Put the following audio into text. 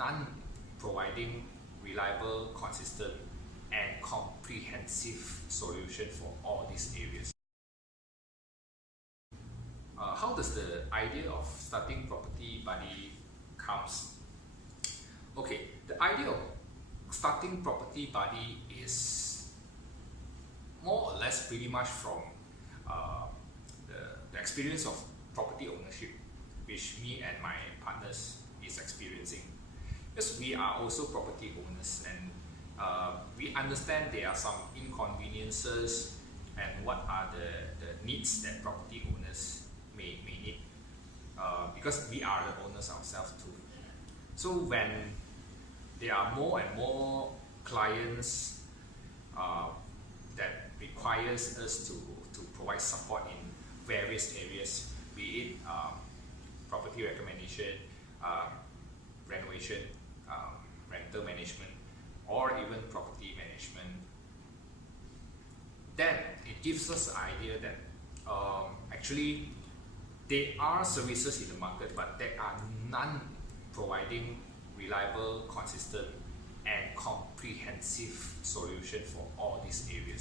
none providing reliable, consistent, and comprehensive solution for all these areas. How does the idea of starting PropertyBuddy comes? Okay, the idea of starting PropertyBuddy is more or less pretty much from the experience of property ownership, which me and my partners is experiencing. Because we are also property owners, and we understand there are some inconveniences and what are the needs that property owners may need, because we are the owners ourselves too. So when there are more and more clients that requires us to provide support in various areas, be it property recommendation, renovation, rental management, or even property management, then it gives us the idea that actually there are services in the market, but there are none providing reliable, consistent, and comprehensive solution for all these areas.